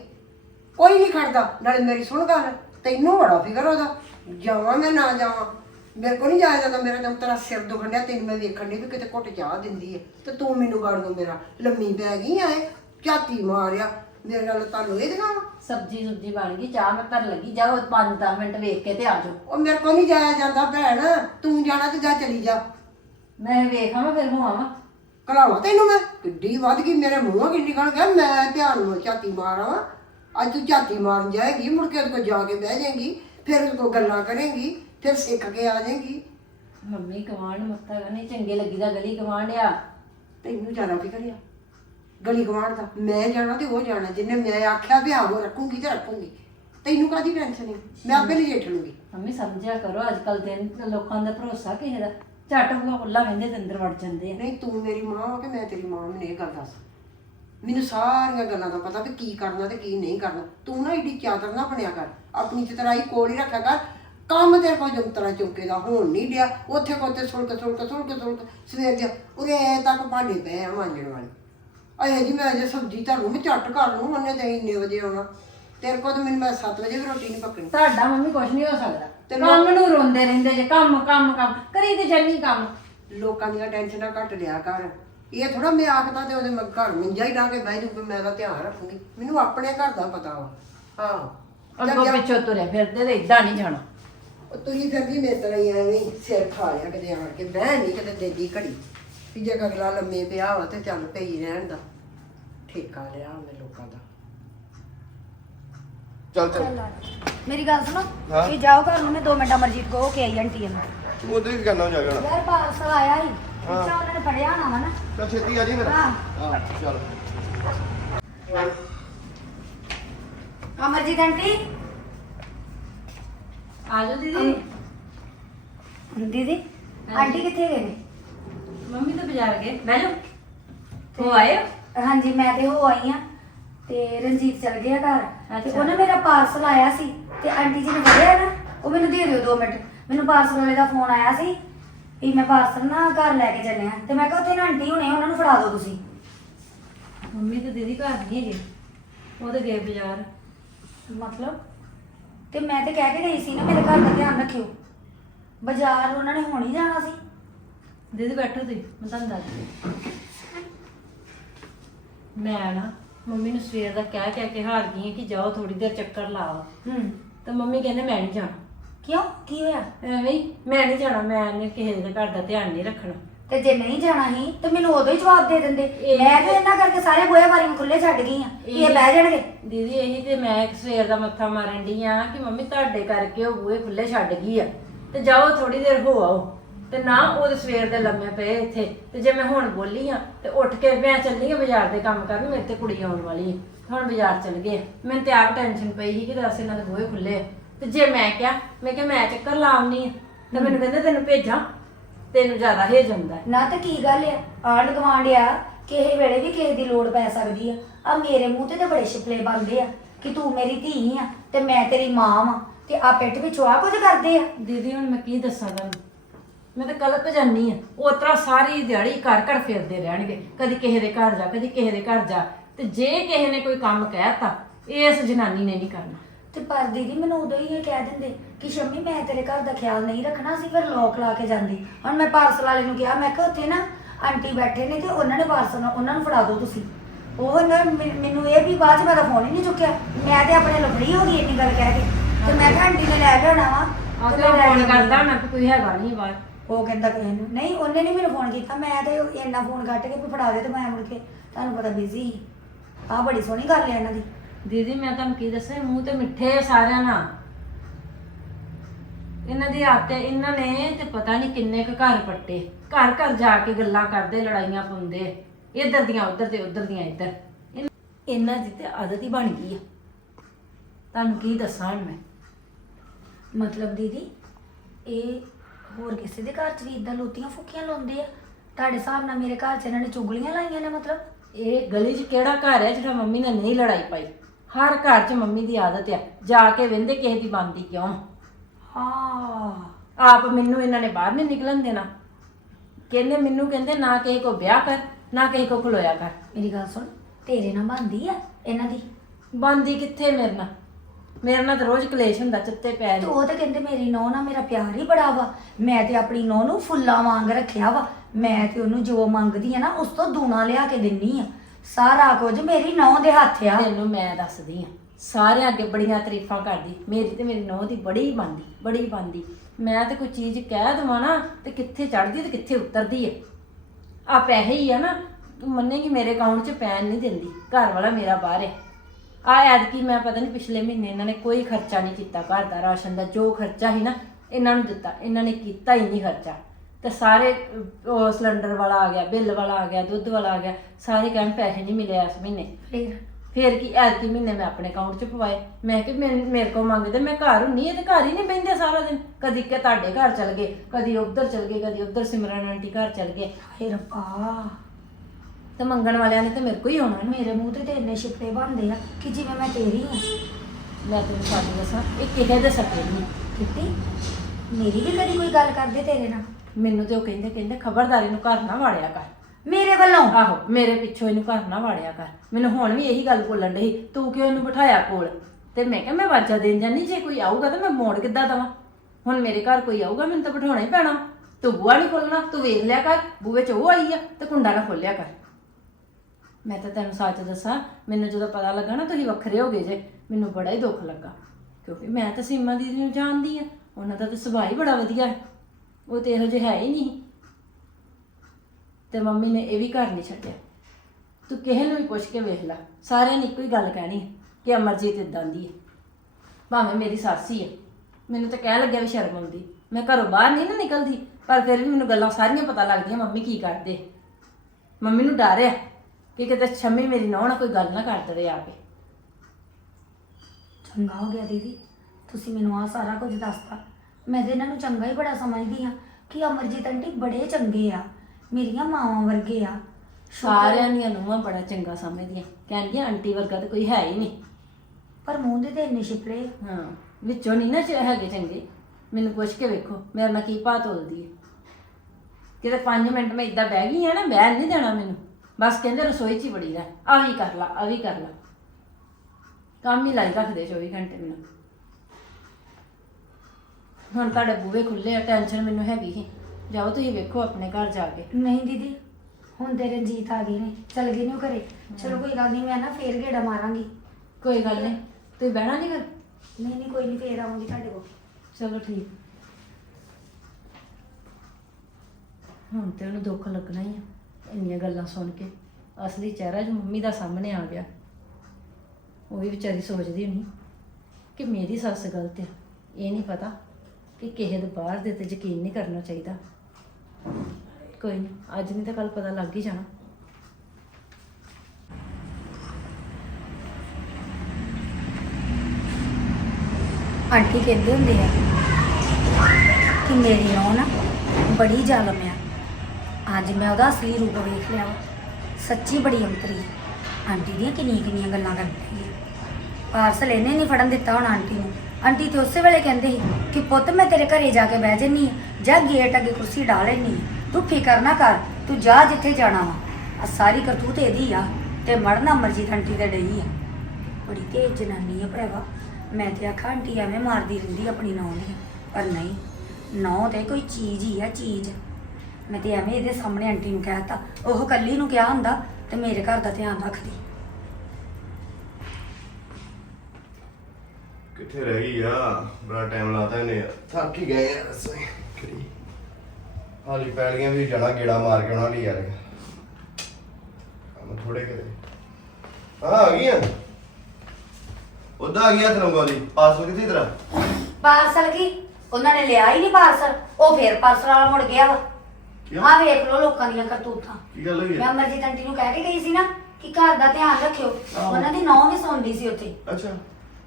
ਕੋਈ ਨਹੀਂ ਖੜਦਾ। ਨਾਲੇ ਮੇਰੀ ਸੁਣ ਗੱਲ। ਤੈਨੂੰ ਬੜਾ ਫਿਕਰ ਉਹਦਾ। ਜਾਵਾਂ ਮੈਂ ਨਾ ਜਾਵਾਂ। ਮੇਰੇ ਕੋਲ ਨਹੀਂ ਜਾਇਆ ਜਾਂਦਾ। ਮੇਰਾ ਤਾਂ ਤੇਰਾ ਸਿਰ ਦੁਖਣ ਡਿਆ। ਤੈਨੂੰ ਮੈਂ ਵੇਖਣ ਡਈ ਵੀ ਕਿਤੇ ਘੁੱਟ ਚਾਹ ਦਿੰਦੀ ਹੈ ਤੇ ਤੂੰ ਮੈਨੂੰ ਗੜ ਦੋ ਮੇਰਾ। ਲੰਮੀ ਪੈ ਗਈ ਐ। ਝਾਤੀ ਮਾਰਿਆ। ਮੇਰੇ ਨਾਲ ਤੁਹਾਨੂੰ ਇਹ ਦਿਖਾਵਾਂ ਸਬਜੀ ਸੁਬਜੀ ਬਣ ਗਈ। ਚਾਹ ਮੈਂ ਧਰ ਲੱਗੀ। ਜਾਓ 5-10 ਮਿੰਟ ਵੇਖ ਕੇ ਤੇ ਆ ਜਾਓ। ਉਹ ਮੇਰੇ ਕੋਲ ਨਹੀਂ ਜਾਇਆ ਜਾਂਦਾ ਭੈਣ। ਤੂੰ ਜਾਣਾ ਤੇ ਜਾ ਚਲੀ ਜਾ। ਮੈਂ ਵੇਖ ਫਿਰ હું ਕਲਾਵਾ ਤੈਨੂੰ ਮੈਂ ਕਿੱਡੀ ਵੱਧ ਗਈ ਮੇਰੇ ਮੂੰਹੋਂ ਕਿੰਨੀ ਨਿਕਲ ਗਿਆ। ਮੈਂ ਧਿਆਨ ਨਾਲ ਝਾਤੀ ਮਾਰਾਂ। ਅੱਜ ਤੂੰ ਝਾਤੀ ਮਾਰਨ ਜਾਏਗੀ ਮੁੜ ਕੇ ਉਹਦੇ ਕੋਲ ਜਾ ਕੇ ਬਹਿ ਜਾਏਗੀ ਫਿਰ ਉਹਦੇ ਕੋਲ ਗੱਲਾਂ ਕਰੇਗੀ ਫਿਰ ਸਿੱਖ ਕੇ ਆ ਜਾਏਗੀ। ਮੰਮੀ ਗਵਾਂਢ ਮੱਤਾ ਨਹੀਂ ਚੰਗੇ ਲੱਗੀਦਾ ਗਲੀ ਗਵਾਂਢ ਆ। ਤੈਨੂੰ ਜ਼ਿਆਦਾ ਫਿਕਰ ਆ। ਗਲੀ ਗਵਾਂਢ ਦਾ ਮੈਂ ਜਾਣਾ ਤੇ ਉਹ ਜਾਣਾ ਜਿੰਨੇ ਮੈਂ ਆਖਿਆ ਵੀ ਆਹੋ ਰੱਖੂੰਗੀ ਤੇ ਰੱਖੂੰਗੀ। ਤੈਨੂੰ ਕਾਦੀ ਟੈਨਸ਼ਨ ਹੈ ਮੈਂ ਆਪੇ ਨਜੇਠ ਲੂੰਗੀ। ਮੰਮੀ ਸਮਝਿਆ ਕਰੋ ਅੱਜ ਕੱਲ ਦਿਨ ਲੋਕਾਂ ਦਾ ਭਰੋਸਾ ਕਿਸੇ ਦਾ। ਝੱਟ ਬੂਆ ਖੁੱਲਾ ਵੰਦੇ ਤੇ ਅੰਦਰ ਵੜ ਜਾਂਦੇ ਆ। ਨਹੀਂ ਤੂੰ ਮੇਰੀ ਮਾਂ ਹੋ ਕਿ ਮੈਂ ਤੇਰੀ ਮਾਂ ਮੈਨੂੰ ਇਹ ਗੱਲ ਦੱਸ। ਮੈਨੂੰ ਸਾਰੀਆਂ ਗੱਲਾਂ ਦਾ ਪਤਾ ਵੀ ਕੀ ਕਰਨਾ ਤੇ ਕੀ ਨਹੀਂ ਕਰਨਾ। ਤੂੰ ਨਾ ਏਡੀ ਚਾਦਰ ਨਾ ਬਣਿਆ ਕਰ। ਆਪਣੀ ਚਤਰਾਈ ਕੋਲ ਹੀ ਰੱਖਿਆ ਕਰ। ਕੰਮ ਤੇਰੇ ਕੋਲ ਜੰਤਰਾ ਚੌਕੇ ਦਾ ਹੋਣ ਨਹੀਂ ਡਿਆ। ਉੱਥੇ ਕੋਤੇ ਸੁਲਕ ਸੁਲਕ ਸੁਲਕ ਸੁਲਕ। ਸਵੇਰ ਦੇ ਉਰੇ ਤੱਕ ਭਾਂਡੇ ਪਏ ਆ ਮਾਂਜਣ ਵਾਲੇ। ਅਏ ਜੀ ਮੈਂ ਜੇ ਸਬਜ਼ੀ ਧਰੂ ਮੈਂ ਝੱਟ ਕਰ ਲੂੰ ਉਹਨੇ ਤੇ ਇੰਨੇ ਵਜੇ ਆਉਣਾ। ਤੇਰੇ ਕੋਲ ਤਾਂ ਮੈਨੂੰ ਮੈਂ 7 ਵਜੇ ਵੀ ਰੋਟੀ ਨਹੀਂ ਪੱਕਣੀ। ਤੁਹਾਡਾ ਮੰਮੀ ਕੁਛ ਨਹੀਂ ਹੋ ਸਕਦਾ। ਤੇ ਕੰਮ ਨੂੰ ਰੋਂਦੇ ਰਹਿੰਦੇ ਜੇ ਕੰਮ ਕੰਮ ਕੰਮ। ਕਰੀ ਤੇ ਜੰਨੀ ਕੰਮ। ਲੋਕਾਂ ਦੀਆਂ ਟੈਨਸ਼ਨਾਂ ਘੱਟ ਲਿਆ ਕਰ। ਇਹ ਥੋੜਾ ਮੈਂ ਆਖਦਾ ਤੇ ਉਹਦੇ ਮੈਂ ਘਰ ਮੰਜਾ ਹੀ ਡਾ ਕੇ ਬਹਿ ਜੂ ਵੀ ਮੈਂ ਤਾਂ ਧਿਆਨ ਰੱਖੂੰਗੀ। ਮੈਨੂੰ ਆਪਣੇ ਘਰ ਦਾ ਪਤਾ ਵਾ। ਹਾਂ। ਅੱਗੋਂ ਜਾ। ਪਿੱਛੋਂ ਤੁਰੇ ਫਿਰਦੇ ਤੇ ਇਦਾਂ ਨਹੀਂ ਜਾਣਾ। ਉਹ ਤੁਰੀ ਫਿਰਦੀ ਮੇਰੇ ਤਰ੍ਹਾਂ ਹੀ ਐਵੇਂ ਹੀ ਸਿਰ ਖਾ ਲਿਆ ਕਿਤੇ ਆਣ ਕੇ ਬਹਿ ਨਹੀਂ ਕਿਤੇ ਦੇਦੀ ਘੜੀ। ਵੀ ਜੇ ਅਗਲਾ ਲੰਮੇ ਪਿਆ ਵਾ ਤੇ ਚੱਲ ਪਈ ਰਹਿਣ ਦਾ। ਠੇਕਾ ਲਿਆ ਉਹਨੇ ਲੋਕਾਂ ਦਾ। ਚੱਲ ਚੱਲ। ਚੱਲ ਆ। ਮੇਰੀ ਗੱਲ ਸੁਣੋ ਹਾਂ? ਤੁਸੀਂ ਜਾਓ ਘਰ ਨੂੰ ਮੈਂ 2 ਮਿੰਟਾਂ ਮਰਜੀਤ ਕੋ ਹੋ ਕੇ ਆਈ ਆਂਟੀ ਨੂੰ ਤੂੰ ਉਧਰ ਕੀ ਕਰਨਾ ਜਾ ਕੇ ਯਾਰ ਪਾਰਸਲ ਆਇਆ ਸੀ ਹਾਂ। ਅੱਛਾ ਉਹਨਾਂ ਨੇ ਫੜਿਆ ਹੋਣਾ ਵਾ ਨਾ। ਚੱਲ ਛੇਤੀ ਆ ਜੀ ਫਿਰ। ਹਾਂ। ਹਾਂ ਚੱਲ। ਅਮਰਜੀਤ ਆਂਟੀ। ਦੀਦੀ। ਦੀਦੀ ਆਂਟੀ ਕਿੱਥੇ ਗਏ ਨੇ? ਮੰਮੀ ਤਾਂ ਬਾਜ਼ਾਰ ਗਏ। ਬਹਿ ਜਾਓ। ਹੋ ਆਏ ਹੋ? ਹਾਂਜੀ ਮੈਂ ਤੇ ਹੋ ਆਈ ਆ ਤੇ ਰਣਜੀਤ ਚਲ ਗਿਆ ਘਰ। ਤੇ। ਉਹਨੇ ਮੇਰਾ ਪਾਰਸਲ ਆਇਆ ਸੀ ਤੇ ਆਂਟੀ ਜੀ ਨੇ ਫੜਿਆ ਨਾ ਉਹ ਮੈਨੂੰ ਦੇ ਦਿਓ 2 ਮਿੰਟ। ਮੈਨੂੰ ਪਾਰਸਲ ਵਾਲੇ ਦਾ ਫੋਨ ਆਇਆ ਸੀ ਵੀ ਮੈਂ ਪਾਰਸਲ ਨਾ ਘਰ ਲੈ ਕੇ ਚੱਲੇ ਆ ਤੇ ਮੈਂ ਕਿਹਾ ਉੱਥੇ ਨਾ ਆਂਟੀ ਹੁਣੇ ਉਹਨਾਂ ਨੂੰ ਫੜਾ ਦਿਓ ਤੁਸੀਂ। ਮੰਮੀ ਤਾਂ ਦੀਦੀ ਘਰ ਨਹੀਂ ਹੈਗੇ। ਉਹ ਤਾਂ ਗਏ ਬਾਜ਼ਾਰ। ਮਤਲਬ? ਤੇ ਮੈਂ ਤੇ ਕਹਿ ਕੇ ਗਈ ਸੀ ਨਾ ਮੇਰੇ ਘਰ ਦਾ ਧਿਆਨ ਰੱਖਿਓ। ਬਾਜ਼ਾਰ ਉਹਨਾਂ ਨੇ ਹੁਣ ਹੀ ਜਾਣਾ ਸੀ। ਦੀਦੀ ਬੈਠੋ ਤੁਸੀਂ ਮੈਂ ਤੁਹਾਨੂੰ ਦੱਸਦੀ ਮੈਂ ਨਾ ਮੰਮੀ ਨੂੰ ਸਵੇਰ ਦਾ ਕਹਿ ਕਹਿ ਕੇ ਹਾਰ ਗਈ ਹਾਂ ਕਿ ਜਾਓ ਥੋੜੀ ਦੇਰ ਚੱਕਰ ਲਾਓ। ਹੂੰ। ਤੇ ਮੰਮੀ ਕਹਿੰਦੇ ਮੈਂ ਨਹੀਂ ਜਾਣਾ। ਕਿਉਂ? ਕੀ ਹੋਇਆ? ਐਵੇਂ ਹੀ ਮੈਂ ਨਹੀਂ ਜਾਣਾ ਮੈਂ ਨੇ ਕਿਸੇ ਦੇ ਘਰ ਦਾ ਧਿਆਨ ਨਹੀਂ ਰੱਖਣਾ। ਤੇ ਜੇ ਨਹੀਂ ਜਾਣਾ ਹੀ ਤੇ ਮੈਨੂੰ ਉਦੋਂ ਹੀ ਜਵਾਬ ਦੇ ਦਿੰਦੇ। ਇਹ- ਮੈਂ ਤੇ ਇਹਨਾਂ ਕਰਕੇ ਸਾਰੇ ਗੋਇਆ ਵਾਰੀ ਖੁੱਲੇ ਛੱਡ ਗਈ ਆ ਇਹ ਇਹ- ਬਹਿ ਜਾਣਗੇ। ਦੀਦੀ ਇਹੀ ਤੇ ਮੈਂ ਸਵੇਰ ਦਾ ਮੱਥਾ ਮਾਰਨ ਡਈ ਆ ਕਿ ਮੰਮੀ ਤੁਹਾਡੇ ਕਰਕੇ ਉਹ ਬੂਹੇ ਖੁੱਲੇ ਛੱਡ ਗਈ ਆ। ਤੇ ਜਾਓ ਥੋੜੀ ਦੇਰ ਹੋ ਆਓ। ਤੇ ਨਾ ਉਹ ਸਵੇਰ ਦੇ ਲੰਮੇ ਪਏ ਇੱਥੇ। ਤੇ ਜੇ ਮੈਂ ਹੁਣ ਬੋਲੀ ਆ ਤੇ ਉੱਠ ਕੇ ਮੈਂ ਚੱਲੀ ਆ ਬਾਜ਼ਾਰ ਦੇ ਕੰਮ ਕਰਨ ਮੇਰੇ ਤੇ ਕੁੜੀ ਆਉਣ ਵਾਲੀ ਆ। ਹੁਣ ਬਾਜ਼ਾਰ ਚੱਲ ਗਏ ਮੈਨੂੰ ਤੇ ਆਪ ਟੈਨਸ਼ਨ ਪਈ ਸੀ ਕਿ ਦੱਸ ਇਹਨਾਂ ਦੇ ਬੂਹੇ ਖੁੱਲੇ ਆ। ਤੇ ਜੇ ਮੈਂ ਕਿਹਾ ਮੈਂ ਕਿਹਾ ਮੈਂ ਚੱਕਰ ਲਾਉਣੀ ਆ। ਤੇ ਮੈਨੂੰ ਕਹਿੰਦੇ ਤੈਨੂੰ ਭੇਜਾਂ ਤੈਨੂੰ ਜ਼ਿਆਦਾ ਹੇ। ਜਾਂਦਾ ਨਾ ਤਾਂ ਕੀ ਗੱਲ ਆ? ਆਂਢ ਗੁਆਂਢ ਆ ਕਿਸੇ ਵੇਲੇ ਵੀ ਕਿਸੇ ਦੀ ਲੋੜ ਪੈ ਸਕਦੀ ਆ। ਆ ਮੇਰੇ ਮੂੰਹ ਤੇ ਤਾਂ ਬੜੇ ਸ਼ਿਪਲੇ ਬੰਦੇ ਆ ਕਿ ਤੂੰ ਮੇਰੀ ਧੀ ਆ ਤੇ ਮੈਂ ਤੇਰੀ ਮਾਂ ਵਾਂ। ਤੇ ਆ ਪਿੱਠ ਵਿੱਚੋਂ ਆ ਕੁਝ ਕਰਦੇ ਆ? ਦੀਦੀ ਹੁਣ ਮੈਂ ਕੀ ਦੱਸਾਂ ਤੁਹਾਨੂੰ? ਮੈਂ ਤਾਂ ਕਲਪ ਜਾਨੀ ਆ ਉਹ ਤਰ੍ਹਾਂ ਸਾਰੀ ਦਿਹਾੜੀ ਘਰ ਘਰ ਫਿਰਦੇ ਰਹਿਣਗੇ। ਕਦੀ ਕਿਸੇ ਦੇ ਘਰ ਜਾ ਕਦੀ ਕਿਸੇ ਦੇ ਘਰ ਜਾ। ਤੇ ਜੇ ਕਿਸੇ ਨੇ ਕੋਈ ਕੰਮ ਕਹਿਤਾ ਇਸ ਜਨਾਨੀ ਨੇ ਨਹੀਂ ਕਰਨਾ। ਤੇ ਪਰ ਦੀਦੀ ਮੈਨੂੰ ਉਦੋਂ ਹੀ ਇਹ ਕਹਿ ਦਿੰਦੇ ਕਿ ਸ਼ੰਮੀ ਮੈਂ ਤੇਰੇ ਘਰ ਦਾ ਖਿਆਲ ਨਹੀਂ ਰੱਖਣਾ ਸੀ ਫਿਰ ਲੋਕ ਲਾ ਕੇ ਜਾਂਦੀ। ਹੁਣ ਮੈਂ ਪਾਰਸਲ ਵਾਲੇ ਨੂੰ ਕਿਹਾ ਮੈਂ ਕਿਹਾ ਉੱਥੇ ਨਾ ਆਂਟੀ ਬੈਠੇ ਨੇ ਤੇ ਉਹਨਾਂ ਨੇ ਪਾਰਸਲ ਉਹਨਾਂ ਨੂੰ ਫੜਾ ਦਿਓ ਤੁਸੀਂ। ਉਹ ਨਾ ਮੈਨ- ਮੈਨੂੰ ਇਹ ਵੀ ਬਾਅਦ ਚ ਮੇਰਾ ਫੋਨ ਹੀ ਨਹੀਂ ਚੁੱਕਿਆ। ਮੈਂ ਤੇ ਆਪਣੇ ਲਫੜੀ ਹੋ ਗਈ ਇੰਨੀ ਗੱਲ ਕਹਿ ਕੇ। ਤੇ ਮੈਂ ਕਿਹਾ ਆਂਟੀ ਨੇ ਲੈ ਕੇ ਆਉਣਾ ਵਾ ਆ ਤੇ ਤੇ ਮੈਂ ਲੈ ਫੋਨ ਕੇ ਕਰਦਾ? ਕਿ ਕੋਈ ਹੈਗਾ ਨਹੀਂ ਬਾਹਰ। ਉਹ ਕਹਿੰਦਾ ਕਿਸੇ ਨੂੰ ਨਹੀਂ ਉਹਨੇ ਨਹੀਂ ਮੈਨੂੰ ਫੋਨ ਕੀਤਾ ਮੈਂ ਤੇ ਇੰਨਾ ਫੋਨ ਕੱਟ ਕੇ ਵੀ ਫੜਾ ਦੇ ਤੇ ਮੈਂ ਮੁੜ ਕੇ ਤੁਹਾਨੂੰ ਪਤਾ ਬਿਜ਼ੀ ਸੀ। ਆਹ ਬੜੀ ਸੋਹਣੀ ਗੱਲ ਹੈ ਇਹਨਾਂ ਦੀ। ਦੀਦੀ ਮੈਂ ਤੁਹਾਨੂੰ ਕੀ ਦੱਸਾਂ ਮੂੰਹ ਤੇ ਮਿੱਠੇ ਆ ਸਾਰਿਆਂ ਨਾਲ। ਇਹਨਾਂ ਦੇ ਆਤੇ ਇਹਨਾਂ ਨੇ ਤੇ ਪਤਾ ਨਹੀਂ ਕਿੰਨੇ ਕੁ ਘਰ ਪੱਟੇ। ਘਰ ਘਰ ਜਾ ਕੇ ਗੱਲਾਂ ਕਰਦੇ ਲੜਾਈਆਂ ਪਾਉਂਦੇ। ਇੱਧਰ ਦੀਆਂ ਉੱਧਰ ਤੇ ਉੱਧਰ ਦੀਆਂ ਇੱਧਰ। ਇਨ- ਇਹਨਾਂ ਦੀ ਤੇ ਆਦਤ ਹੀ ਬਣ ਗਈ ਆ। ਤੁਹਾਨੂੰ ਕੀ ਦੱਸਾਂ ਹੁਣ ਮੈਂ? ਮਤਲਬ ਦੀਦੀ ਇਹ ਹੋਰ ਕਿਸੇ ਦੇ ਘਰ 'ਚ ਵੀ ਇਦਾਂ ਲੋਤੀਆਂ ਫੁੱਕੀਆਂ ਲਾਉਂਦੇ ਆ? ਤੁਹਾਡੇ ਹਿਸਾਬ ਨਾਲ ਮੇਰੇ ਘਰ 'ਚ ਇਹਨਾਂ ਨੇ ਚੁਗਲੀਆਂ ਲਾਈਆਂ ਨੇ ਮਤਲਬ? ਇਹ ਗਲੀ 'ਚ ਕਿਹੜਾ ਘਰ ਹੈ ਜਿਹੜਾ ਮੰਮੀ ਨੇ ਨਹੀਂ ਲੜਾਈ ਪਾਈ? ਹਰ ਘਰ 'ਚ ਮੰਮੀ ਦੀ ਆਦਤ ਆ। ਜਾ ਕੇ ਵਹਿੰਦੇ ਕਿਸੇ ਦੀ ਬੰਦੀ ਕਿਉਂ? ਹਾਂ। ਆਪ ਮੈਨੂੰ ਇਹਨਾਂ ਨੇ ਬਾਹਰ ਨਹੀਂ ਨਿਕਲਣ ਦੇਣਾ। ਕਹਿੰਦੇ ਮੈਨੂੰ ਕਹਿੰਦੇ ਨਾ ਕਿਸੇ ਕੋ ਵਿਆਹ ਕਰ ਨਾ ਕਿਸੇ ਕੋ ਖਲੋਇਆ ਕਰ। ਮੇਰੀ ਗੱਲ ਸੁਣ ਤੇਰੇ ਨਾਲ ਬੰਦੀ ਆ ਇਹਨਾਂ ਦੀ? ਬੰਦੀ ਕਿੱਥੇ ਮੇਰੇ ਨਾਲ? ਮੇਰੇ ਨਾਲ ਤਾਂ ਰੋਜ਼ ਕਲੇਸ਼ ਹੁੰਦਾ ਚਿੱਤੇ ਪੈ ਤੇ ਨੇ। ਉਹ ਤੇ ਕਹਿੰਦੇ ਮੇਰੀ ਨੌਂ ਨਾਲ ਮੇਰਾ ਪਿਆਰ ਹੀ ਬੜਾ ਵਾ। ਮੈਂ ਤੇ ਆਪਣੀ ਨੌਂ ਨੂੰ ਫੁੱਲਾਂ ਵਾਂਗ ਰੱਖਿਆ ਵਾ। ਮੈਂ ਤੇ ਉਹਨੂੰ ਜੋ ਮੰਗਦੀ ਆ ਨਾ ਉਸ ਤੋਂ ਦੂਣਾ ਲਿਆ ਕੇ ਦਿੰਨੀ ਆ। ਸਾਰਾ ਕੁਝ ਮੇਰੀ ਨੌਂ ਦੇ ਹੱਥ ਆ। ਤੈਨੂੰ ਮੈਂ ਦੱਸਦੀ ਆ ਸਾਰਿਆਂ ਅੱਗੇ ਬੜੀਆਂ ਤਾਰੀਫਾਂ ਕਰਦੀ। ਮੇਰੀ ਤੇ ਮੇਰੀ ਨੌਂ ਦੀ ਬੜੀ ਬੰਦੀ ਬੜੀ ਬੰਦੀ ਮੈਂ ਤੇ ਕੋਈ ਚੀਜ਼ ਕਹਿ ਦਵਾਂ ਨਾ ਤੇ ਕਿੱਥੇ ਚੜਦੀ ਤੇ ਕਿੱਥੇ ਉਤਰਦੀ ਏ ਆ ਪੈਸੇ ਹੀ ਆ ਨਾ ਤੂੰ ਮੰਨੇਗੀ ਮੇਰੇ ਅਕਾਊਂਟ 'ਚ ਪੈਨ ਨਹੀਂ ਦਿੰਦੀ। ਘਰ ਵਾਲਾ ਮੇਰਾ ਬਾਹਰ ਹੈ ਆ ਐਤਕੀ ਮੈਂ ਪਤਾ ਨਹੀਂ ਪਿਛਲੇ ਮਹੀਨੇ ਇਹਨਾਂ ਨੇ ਕੋਈ ਖਰਚਾ ਨਹੀਂ ਕੀਤਾ ਘਰ ਦਾ ਰਾਸ਼ਨ ਦਾ ਜੋ ਖਰਚਾ ਸੀ ਨਾ ਇਹਨਾਂ ਨੂੰ ਦਿੱਤਾ। ਇਹਨਾਂ ਨੇ ਕੀਤਾ ਹੀ ਨਹੀਂ ਖਰਚਾ। ਤੇ ਸਾਰੇ ਉਹ ਸਿਲੰਡਰ ਵਾਲਾ ਆ ਗਿਆ ਬਿੱਲ ਵਾਲਾ ਆ ਗਿਆ ਦੁੱਧ ਵਾਲਾ ਆ ਗਿਆ ਸਾਰੇ ਕਹਿਣ ਪੈਸੇ ਨਹੀਂ ਮਿਲੇ ਇਸ ਮਹੀਨੇ। ਫਿਰ? ਫੇਰ ਕੀ ਐਤਕੀ ਮਹੀਨੇ ਮੈਂ ਆਪਣੇ ਅਕਾਊਂਟ 'ਚ ਪਵਾਏ। ਮੈਂ ਕਿ ਮੇਰੇ ਮੇਰੇ ਕੋਲ ਮੰਗਦੇ ਮੈਂ ਘਰ ਹੁੰਨੀ ਇਹ ਤੇ ਘਰ ਹੀ ਨਹੀਂ ਬੈੰਦੇ ਸਾਰਾ ਦਿਨ। ਕਦੀ ਕਿ ਤੁਹਾਡੇ ਘਰ ਚਲ ਗਏ ਕਦੀ ਉੱਧਰ ਚਲ ਗਏ ਕਦੀ ਉੱਧਰ ਸਿਮਰਨ ਆਂਟੀ ਘਰ ਚਲ ਗਏ। ਹਾਏ ਰੱਬਾ। ਤੇ ਮੰਗਣ ਵਾਲਿਆਂ ਨੇ ਤੇ ਮੇਰੇ ਕੋਲ ਹੀ ਆਉਣਾ ਨਾ ਮੇਰੇ ਮੂੰਹ ਤੇ ਤੇ ਇੰਨੇ ਛਿਪੜੇ ਬਣਦੇ ਆ ਕਿ ਜਿਵੇਂ ਮੈਂ ਤੇਰੀ ਆ। ਮੈਂ ਤੈਨੂੰ ਸੱਚ ਦੱਸਾਂ ਇਹ ਕਿਸੇ ਦੇ ਸਕੇ ਨਹੀਂ ਕਿੱਤੀ ਮੇਰੀ ਵੀ ਕਦੀ ਕੋਈ ਗੱਲ ਕਰਦੇ ਤੇਰੇ ਨਾਲ? ਮੈਨੂੰ ਤੇ ਉਹ ਕਹਿੰਦੇ ਕਹਿੰਦੇ ਖਬਰਦਾਰੀ ਨੂੰ ਘਰ ਨਾ ਵਾੜਿਆ ਕਰ। ਮੇਰੇ ਵੱਲੋਂ? ਆਹੋ ਮੇਰੇ ਪਿੱਛੋਂ ਇਹਨੂੰ ਘਰ ਨਾ ਵਾੜਿਆ ਕਰ। ਮੈਨੂੰ ਹੁਣ ਵੀ ਇਹੀ ਗੱਲ ਬੋਲਣ ਡਈ ਤੂੰ ਕਿਉਂ ਇਹਨੂੰ ਬਿਠਾਇਆ ਕੋਲ? ਤੇ ਮੈਂ ਕਿਹਾ ਮੈਂ ਵਾਜਾ ਦੇਣ ਜਾਨੀ ਜੇ ਕੋਈ ਆਊਗਾ ਤਾਂ ਮੈਂ ਮੋੜ ਕਿੱਦਾਂ ਦਵਾਂ? ਹੁਣ ਮੇਰੇ ਘਰ ਕੋਈ ਆਊਗਾ ਮੈਨੂੰ ਤਾਂ ਬਿਠਾਉਣਾ ਹੀ ਪੈਣਾ। ਤੂੰ ਬੂਹਾ ਨਹੀਂ ਖੋਲਣਾ ਤੂੰ ਵੇਖ ਲਿਆ ਕਰ ਬੂਹੇ 'ਚ ਉਹ ਆਈ ਆ ਤੇ ਕੁੰਡਾ ਨਾ ਖੋਲਿਆ ਕਰ। ਮੈਂ ਤਾਂ ਤੈਨੂੰ ਸੱਚ ਦੱਸਾਂ, ਮੈਨੂੰ ਜਦੋਂ ਪਤਾ ਲੱਗਾ ਨਾ ਤੁਸੀਂ ਵੱਖਰੇ ਹੋ ਗਏ ਜੇ, ਮੈਨੂੰ ਬੜਾ ਹੀ ਦੁੱਖ ਲੱਗਾ। ਕਿਉਂਕਿ ਮੈਂ ਤਾਂ ਸੀਮਾ ਦੀਦੀ ਨੂੰ ਜਾਣਦੀ ਆ, ਉਹਨਾਂ ਦਾ ਤਾਂ ਸੁਭਾਅ ਹੀ ਬੜਾ ਵਧੀਆ ਹੈ। ਉਹ ਤੇ ਇਹੋ ਜਿਹਾ ਹੈ ਹੀ ਨਹੀਂ। ਤੇ ਮੰਮੀ ਨੇ ਇਹ ਵੀ ਘਰ ਨਹੀਂ ਛੱਡਿਆ। ਤੂੰ ਕਿਸੇ ਨੂੰ ਵੀ ਪੁੱਛ ਕੇ ਵੇਖ ਲੈ, ਸਾਰਿਆਂ ਨੇ ਇੱਕੋ ਹੀ ਗੱਲ ਕਹਿਣੀ ਕਿ ਅਮਰਜੀਤ ਇਦਾਂ ਦੀ ਹੈ ਭਾਵੇਂ ਮੇਰੀ ਸੱਸ ਹੀ ਹੈ ਮੈਨੂੰ ਤਾਂ ਕਹਿ ਲੱਗਿਆ ਵੀ ਸ਼ਰਮ ਆਉਂਦੀ। ਮੈਂ ਘਰੋਂ ਬਾਹਰ ਨਹੀਂ ਨਾ ਨਿਕਲਦੀ, ਪਰ ਫਿਰ ਵੀ ਮੈਨੂੰ ਗੱਲਾਂ ਸਾਰੀਆਂ ਪਤਾ ਲੱਗਦੀਆਂ ਮੰਮੀ ਕੀ ਕਰਦੇ। ਮੰਮੀ ਨੂੰ ਡਰ ਆ। ਕਿ ਕਿਤੇ ਛੰਮੀ ਮੇਰੀ ਨੌਂ ਨਾਲ ਕੋਈ ਗੱਲ ਨਾ ਕਰ ਦੇਵੇ ਆ ਕੇ। ਚੰਗਾ ਹੋ ਗਿਆ ਦੀਦੀ। ਤੁਸੀਂ ਮੈਨੂੰ ਆ ਸਾਰਾ ਕੁਝ ਦੱਸਤਾ। ਮੈਂ ਤੇ ਇਹਨਾਂ ਨੂੰ ਚੰਗਾ ਹੀ ਬੜਾ ਸਮਝਦੀ ਆ ਕਿ ਅਮਰਜੀਤ ਆਂਟੀ ਬੜੇ ਚੰਗੇ ਆ ਮੇਰੀਆਂ ਮਾਵਾਂ ਵਰਗੇ ਆ। ਸਾਰਿਆਂ ਦੀਆਂ ਨੂੰਹਾਂ ਬੜਾ ਚੰਗਾ ਸਮਝਦੀਆਂ। ਕਹਿੰਦੀਆਂ ਆਂਟੀ ਵਰਗਾ ਤਾਂ ਕੋਈ ਹੈ ਹੀ ਨਹੀਂ। ਪਰ ਮੂੰਹ ਦੇ ਤੇ ਇੰਨੇ ਛਿਪੜੇ ਆ। ਹਾਂ ਵਿੱਚੋਂ ਨਹੀਂ ਨਾ ਚ- ਹੈਗੇ ਚੰਗੇ। ਮੈਨੂੰ ਪੁੱਛ ਕੇ ਵੇਖੋ ਮੇਰੇ ਨਾਲ ਕੀ ਪਾ ਤੋਲਦੀ ਹੈ। ਕਿਤੇ 5 ਮਿੰਟ ਮੈਂ ਇਦਾਂ ਬਹਿ ਗਈ ਆ ਨਾ ਬਹਿ ਨਹੀਂ ਦੇਣਾ ਮੈਨੂੰ। ਬਸ ਕਹਿੰਦੇ ਰਸੋਈ 'ਚ ਹੀ ਬੜੀ ਰਹਿ ਆ ਵੀ ਕਰ ਲਾ ਆ ਵੀ ਕਰ ਲਾ। ਕੰਮ ਹੀ ਲਾਈ ਰੱਖਦੇ 24 ਘੰਟੇ ਮੈਨੂੰ ਹੁਣ ਤੁਹਾਡੇ ਬੂਹੇ ਖੁੱਲੇ ਆ ਟੈਨਸ਼ਨ ਮੈਨੂੰ ਹੈਗੀ ਸੀ। ਜਾਓ ਤੁਸੀਂ ਵੇਖੋ ਆਪਣੇ ਘਰ ਜਾ ਕੇ। ਨਹੀਂ ਦੀਦੀ ਹੁਣ ਤੇ ਰਣਜੀਤ ਆ ਗਏ ਨੇ ਚਲ ਗਏ ਨੇ ਉਹ ਘਰੇ। ਚਲੋ ਕੋਈ ਗੱਲ ਨਹੀਂ ਮੈਂ ਨਾ ਫੇਰ ਗੇੜਾ ਮਾਰਾਂਗੀ। ਕੋਈ ਗੱਲ ਨਹੀਂ ਤੁਸੀਂ ਬਹਿਣਾ ਨਹੀਂ ਫਿਰ? ਨਹੀਂ ਨਹੀਂ ਕੋਈ ਨਹੀਂ ਫੇਰ ਆਉਂਗੀ ਤੁਹਾਡੇ ਕੋਲ। ਚਲੋ ਠੀਕ। ਹੁਣ ਤੇ ਉਹਨੂੰ ਦੁੱਖ ਲੱਗਣਾ ਹੀ ਆ। ਇੰਨੀਆਂ ਗੱਲਾਂ ਸੁਣ ਕੇ। ਅਸਲੀ ਚਿਹਰਾ ਜੋ ਮੰਮੀ ਦਾ ਸਾਹਮਣੇ ਆ ਗਿਆ, ਉਹ ਵੀ ਵਿਚਾਰੀ ਸੋਚਦੀ ਹੋਣੀ ਕਿ ਮੇਰੀ ਸੱਸ ਗਲਤ ਆ। ਇਹ ਨਹੀਂ ਪਤਾ ਕਿ ਕਿਸੇ ਦੇ ਬਾਹਰ ਦੇ ਤੇ ਯਕੀਨ ਨਹੀਂ ਕਰਨਾ ਚਾਹੀਦਾ। ਕੋਈ ਨਹੀਂ, ਅੱਜ ਨਹੀਂ ਤਾਂ ਕੱਲ ਪਤਾ ਲੱਗ ਹੀ ਜਾਣਾ। ਆਂਟੀ ਕਹਿੰਦੇ ਹੁੰਦੇ ਆ ਕਿ ਮੇਰੀ ਨੌਂ ਨਾ ਬੜੀ ਜ਼ਾਲਮ ਆ। ਅੱਜ ਮੈਂ ਉਹਦਾ ਅਸਲੀ ਰੂਪ ਵੇਖ ਲਿਆ। ਵਾ। ਸੱਚੀ ਬੜੀ ਅੰਤਰੀ। ਆਂਟੀ ਦੀਆਂ ਕਿੰਨੀਆਂ ਕਿੰਨੀਆਂ ਗੱਲਾਂ ਕਰਦੀ ਹੈ ਪਾਰਸਲ ਇਹਨੇ ਨਹੀਂ ਫੜਨ ਦਿੱਤਾ ਹੁਣ ਆਂਟੀ ਨੂੰ। ਆਂਟੀ ਤੇ ਉਸੇ ਵੇਲੇ ਕਹਿੰਦੇ ਸੀ ਕਿ ਪੁੱਤ, ਮੈਂ ਤੇਰੇ ਘਰੇ ਜਾ ਕੇ ਬਹਿ ਜੰਨੀ ਜਾਂ ਗੇਟ ਅੱਗੇ ਕੁਰਸੀ ਢਾ ਲੈਣੀ ਤੂੰ ਫਿਕਰ ਨਾ ਕਰ, ਤੂੰ ਜਾ ਜਿੱਥੇ ਜਾਣਾ ਵਾ। ਆ ਸਾਰੀ ਕਰਤੂਤ ਇਹਦੀ ਆ ਤੇ ਮੜਨਾ ਅਮਰਜੀਤ ਆਂਟੀ ਤੇ ਡਈ ਆ। ਬੜੀ ਤੇਜ਼ ਜਨਾਨੀ ਆ ਭਰਾਵਾ। ਮੈਂ ਤੇ ਆਖਾਂ ਆਂਟੀ ਐਵੇਂ ਮਾਰਦੀ ਰਹਿੰਦੀ ਆਪਣੀ ਨੌਂ ਦੀ। ਪਰ ਨਹੀਂ, ਨੌਂ ਤੇ ਕੋਈ ਚੀਜ਼ ਹੀ ਆ, ਚੀਜ਼। ਮੈਂ ਤੇ ਐਵੇਂ ਇਹਦੇ ਸਾਹਮਣੇ ਆਂਟੀ ਨੂੰ ਕਹਿਤਾ ਉਹ ਕੱਲੀ ਨੂੰ ਕਿਹਾ ਹੁੰਦਾ ਤੇ ਮੇਰੇ ਘਰ ਦਾ ਧਿਆਨ ਰੱਖਦੀ। ਕਿੱਥੇ ਰਹਿ ਗਈ ਆ? ਬੜਾ ਟਾਈਮ ਲਾਤਾ ਇਹਨੇ। ਥੱਕ ਹੀ ਗਏ ਯਾਰ ਅਸੀਂ ਕਰੀ ਹਾਲੀ ਪੈਲੀਆਂ ਵੀ ਜਣਾ ਗੇੜਾ ਮਾਰ ਕੇ ਉਹਨਾਂ ਲਈ ਯਾਰ। ਕੰਮ ਥੋੜੇ ਕਰੇ। ਆ ਆ ਗਈ ਆ ਉਦਾਂ ਆ ਗਿਆ ਤਰੰਗਾ ਦੀ ਪਾਸਵਰਡ ਕਿੱਥੇ ਤੇਰਾ? ਪਾਰਸਲ ਕੀ? ਉਹਨਾਂ ਨੇ ਲਿਆ ਹੀ ਨਹੀਂ ਪਾਰਸਲ। ਉਹ ਫੇਰ ਪਾਰਸਲ ਵਾਲਾ ਮੁੜ ਗਿਆ ਵਾ। ਕਿਉਂ? ਆਹ ਵੇਖ ਲਓ ਲੋਕਾਂ ਦੀਆਂ ਕਰਤੂਤਾਂ। ਕੀ ਗੱਲ ਹੋਈ ਮੈਂ ਹੈ ਅਮਰਜੀਤ ਆਂਟੀ ਨੂੰ ਕਹਿ ਕੇ ਗਈ ਸੀ ਨਾ ਕਿ ਘਰ ਦਾ ਧਿਆਨ ਰੱਖਿਓ। ਆਹੋ। ਉਹਨਾਂ ਦੀ ਨੌਂ ਵੀ ਸੌਂਦੀ ਸੀ ਉੱਥੇ। ਅੱਛਾ।